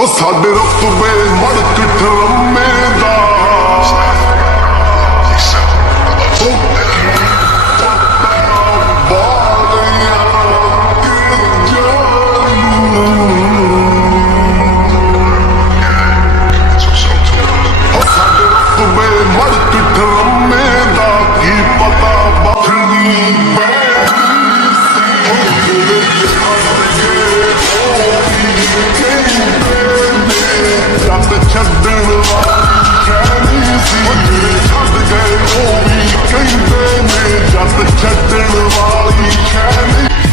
ਹੋ ਸਾਡੇ ਰੁਤਬੇ ਮੜਕ ਠਰਮੇ ਦਾ ਮੜਕ ਠਰਮੇ ਦਾ ਕੀ ਪਤਾ ਬਖਣੀ ਛੱਡਣ ਵਾਲੀ ਸ਼ੈਲੀ ਸੀ ਛੱਡ ਗਏ ਉਹ ਵੀ ਕਹਿੰਦੇ ਨੇ ਜੱਟ ਛੱਡਣ ਵਾਲੀ ਸ਼ੈਲੀ